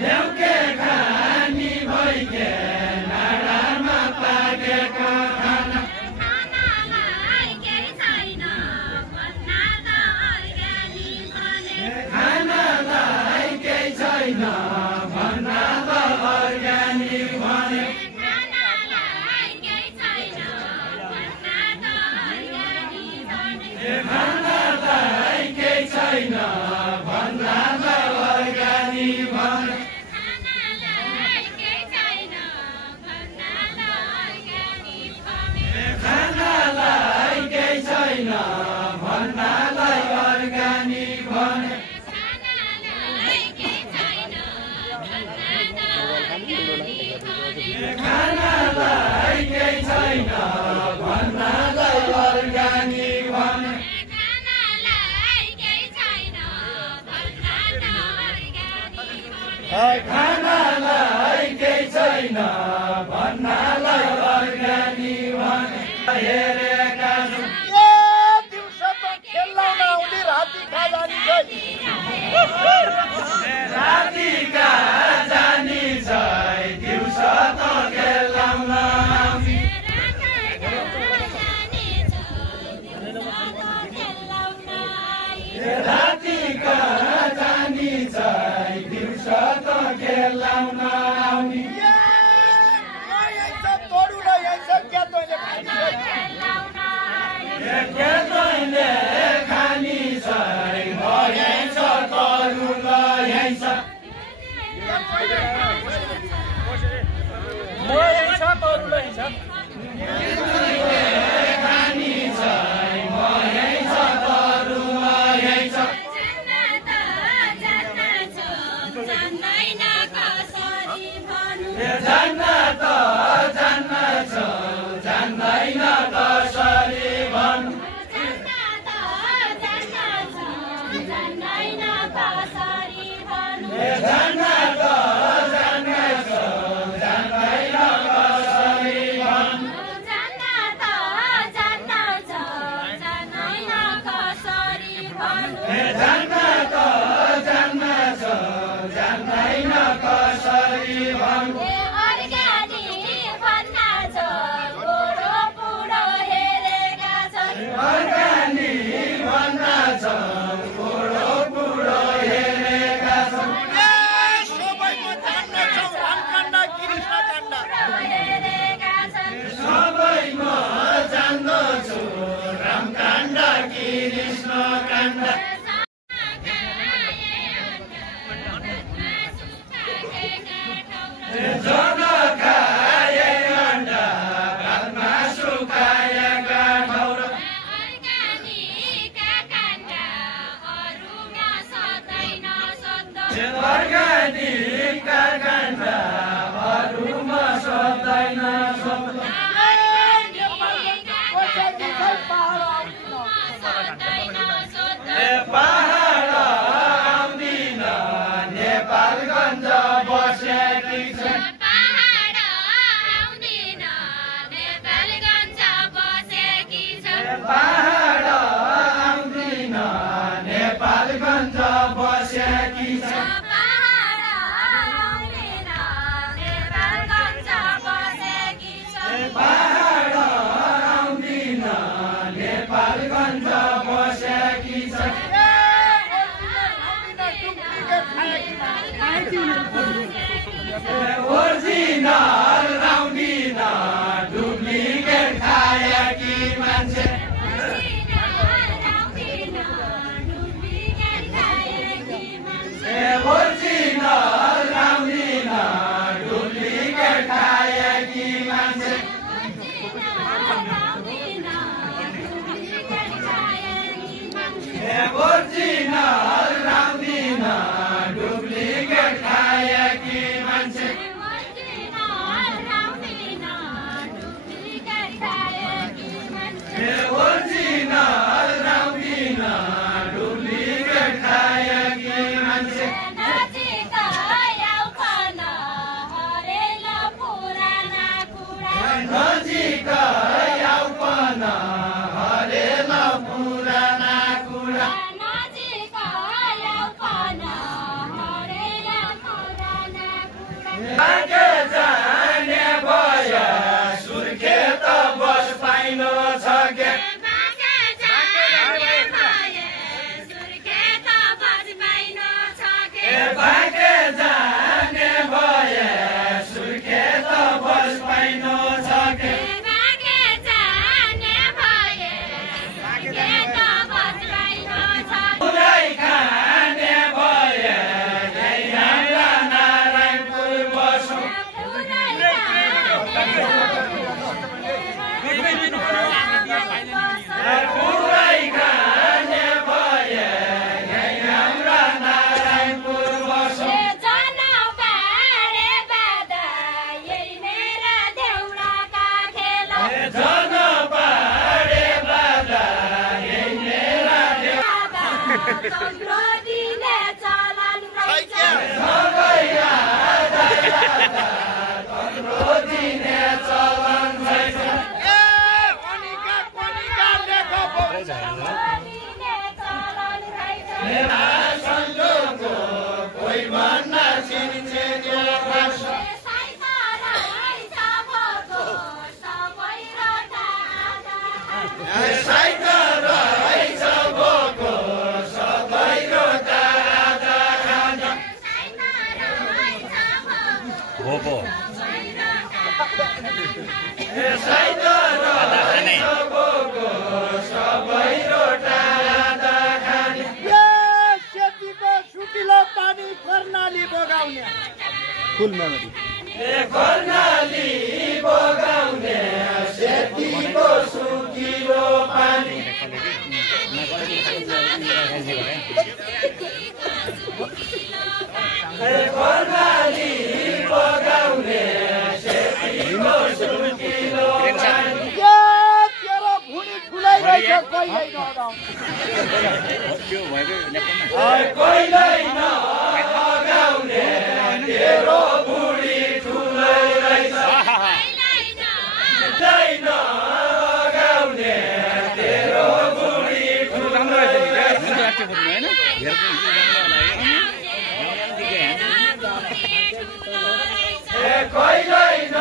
ल्याउके खानी भइके नाडामा पाकेको खाना खानालाई केही छैन भन्दा त अर्ग्यानिक भने खानालाई केही छैन भन्दा त अर्ग्यानिक भने खानालाई केही छैन भन्दा त अर्ग्यानिक भने खानालाई केही छैन भन्दा त अर्ग्यानिक भने खानालाई केही छैन भन्दा त अर्ग्यानिक भने खानालाई केही छैन भन्नालाई अर्ग्यानिक भने खानालाई केही छैन भन्दा त अर्ग्यानिक भने खानालाई केही छैन भन्नालाई अर्ग्यानिक भने खानालाई केही छैन भन्दा त अर्ग्यानिक भने खानालाई केही छैन भन्नालाई अर्ग्यानिक भने हेरेका छौँ दिउँसो त खेल्न आउने राति खा जाने रातिका जानी छै दिउँसो त खेलाउन आउने रातिका जानी छै दिउँसो त खेलाउन आउने तोडु ल यही छ क्या तैँले के तैँले खानी छै भएछ तरुल यही छ खानी छै भएछ तरुल यही छ जान्न त जान्न छौ जान्दैन कसरी भन्नु जान्न त जान्न छौ जान्दैन कसरी भन्नु जान्न त जान्न छौ जान्दैन कसरी भन्नु अर्ग्यानिक भन्दा छौ बुढो बुढो हेरेका छौ सबैको जान्न छौ रामकाण्ड कृष्ण काण्ड सबै म जान्दछु रामकाण्ड कृष्ण काण्ड जन खाए अन्डा भातमा सुकाएका ठौर अर्ग्यानिकका काण्ड अरूमा सक्दैन सक्दैन पहाड आउँदिन नेपालगञ्ज बसेकी छ पहाड आउँदिन नेपालगञ्ज बसेकी छ पहाड आउँदिन नेपालगञ्ज बसेकी छ ओरिजिनल आउँदिन डुप्लिकेट खाएकी मान्छे ओरिजिनल आउँदिन डुप्लिकेट खाएकी मान्छे ओरिजिनल आउँदिन डुप्लिकेट खाएकी मान्छे फुल मेमोरी कर्णाली बगाउने सेतीको सुकिलो पानी कर्णाली बगाउने सेतीको सुकिलो पानी तेरो भुँडी ठुलै रहेछ कहिल्यै नअगाउने तेरो बुढी ठुलै रहेछ कहिल्यै नअगाउने तेरो बुढी ठुलै रहेछ कहिल्यै